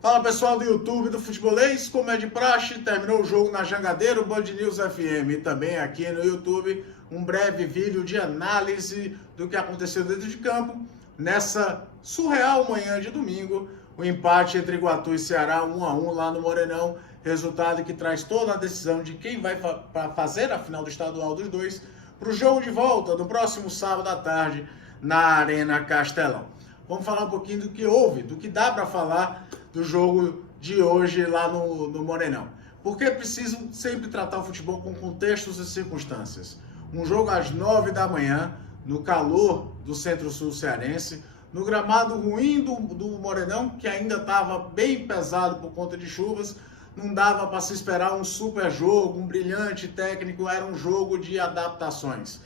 Fala pessoal do YouTube do Futebolês, como é de praxe, terminou o jogo na Jangadeiro, Band News FM e também aqui no YouTube, um breve vídeo de análise do que aconteceu dentro de campo. Nessa surreal manhã de domingo, o empate entre Iguatu e Ceará 1-1 lá no Morenão, resultado que traz toda a decisão de quem vai fazer a final do estadual dos dois para o jogo de volta no próximo sábado à tarde na Arena Castelão. Vamos falar um pouquinho do que houve, do que dá para falar do jogo de hoje lá no Morenão. Porque é preciso sempre tratar o futebol com contextos e circunstâncias. Um jogo às 9 da manhã, no calor do Centro-Sul cearense, no gramado ruim do Morenão, que ainda estava bem pesado por conta de chuvas, não dava para se esperar um super jogo, um brilhante técnico, era um jogo de adaptações.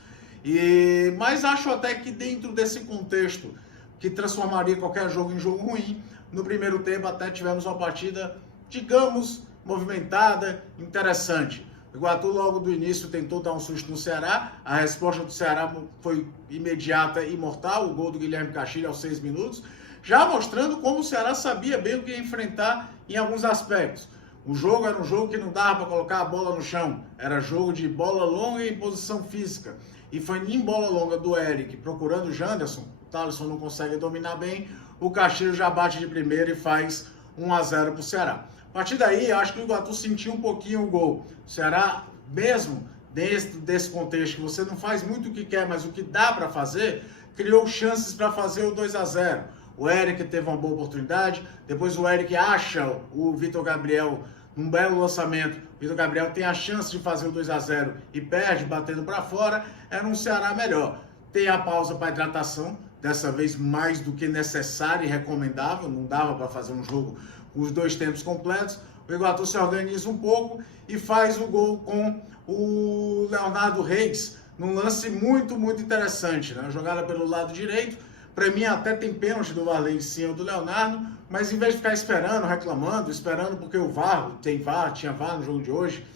Mas acho até que dentro desse contexto, que transformaria qualquer jogo em jogo ruim, no primeiro tempo até tivemos uma partida, digamos, movimentada, interessante. O Iguatu logo do início tentou dar um susto no Ceará, a resposta do Ceará foi imediata e mortal, o gol do Guilherme Castilho aos 6 minutos, já mostrando como o Ceará sabia bem o que ia enfrentar em alguns aspectos. O jogo era um jogo que não dava para colocar a bola no chão, era jogo de bola longa em posição física. E foi em bola longa do Eric, procurando o Janderson, o Thaleson não consegue dominar bem, o Castilho já bate de primeira e faz 1-0 para o Ceará. A partir daí, acho que o Iguatu sentiu um pouquinho o gol. O Ceará, mesmo desse contexto, que você não faz muito o que quer, mas o que dá para fazer, criou chances para fazer o 2-0. O Eric teve uma boa oportunidade, depois o Eric acha o Vitor Gabriel num belo lançamento. O Vitor Gabriel tem a chance de fazer o 2-0 e perde, batendo para fora. Era um Ceará melhor. Tem a pausa para hidratação, dessa vez mais do que necessário e recomendável. Não dava para fazer um jogo com os dois tempos completos. O Iguatu se organiza um pouco e faz o gol com o Leonardo Reis, num lance muito interessante, né? Jogada pelo lado direito. Para mim até tem pênalti do Varley em cima do Leonardo, mas em vez de ficar esperando, reclamando, esperando porque o VAR, tinha VAR no jogo de hoje,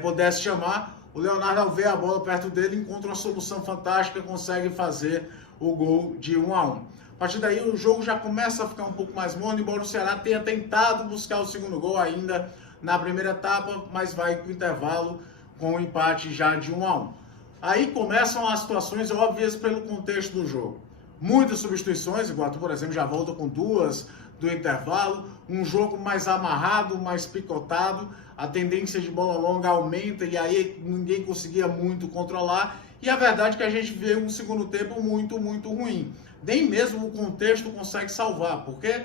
pudesse chamar, o Leonardo, ao ver a bola perto dele, encontra uma solução fantástica, consegue fazer o gol de 1-1. A partir daí o jogo já começa a ficar um pouco mais morno, embora o Ceará tenha tentado buscar o segundo gol ainda na primeira etapa, mas vai para o intervalo com o empate já de 1-1. Aí começam as situações óbvias pelo contexto do jogo. Muitas substituições, o Iguatu, por exemplo, já volta com 2 do intervalo, um jogo mais amarrado, mais picotado, a tendência de bola longa aumenta e aí ninguém conseguia muito controlar, e a verdade é que a gente vê um segundo tempo muito ruim. Nem mesmo o contexto consegue salvar, porque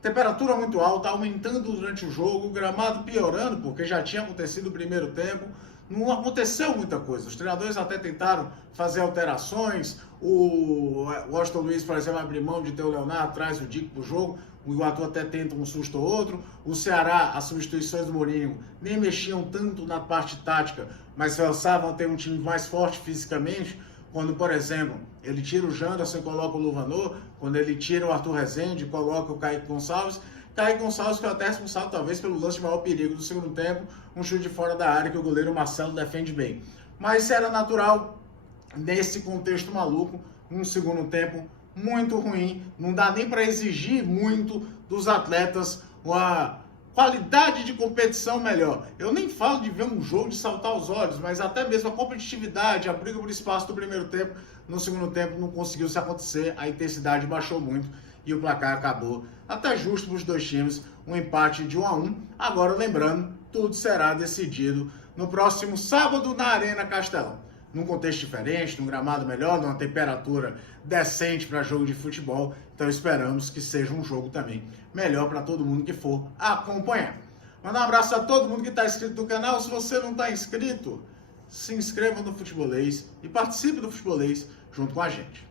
temperatura muito alta, aumentando durante o jogo, o gramado piorando, porque já tinha acontecido o primeiro tempo, não aconteceu muita coisa. Os treinadores até tentaram fazer alterações. O Washington Luiz, por exemplo, abriu mão de ter o Leonardo, traz o Dico para o jogo. O Iguatu até tenta um susto ou outro. O Ceará, as substituições do Mourinho nem mexiam tanto na parte tática, mas forçavam a ter um time mais forte fisicamente. Quando, por exemplo, ele tira o Janderson e coloca o Luvanor, quando ele tira o Arthur Rezende e coloca o Kaique Gonçalves. Kaique Gonçalves foi até responsável, talvez, pelo lance de maior perigo do segundo tempo, um chute de fora da área que o goleiro Marcelo defende bem. Mas era natural, nesse contexto maluco, um segundo tempo muito ruim. Não dá nem para exigir muito dos atletas uma qualidade de competição melhor. Eu nem falo de ver um jogo de saltar os olhos, mas até mesmo a competitividade, a briga por espaço do primeiro tempo, no segundo tempo não conseguiu se acontecer, a intensidade baixou muito e o placar acabou até justo para os dois times, um empate de 1-1. Agora lembrando, tudo será decidido no próximo sábado na Arena Castelão. Num contexto diferente, num gramado melhor, numa temperatura decente para jogo de futebol. Então esperamos que seja um jogo também melhor para todo mundo que for acompanhar. Mandar um abraço a todo mundo que está inscrito no canal. Se você não está inscrito, se inscreva no Futebolês e participe do Futebolês junto com a gente.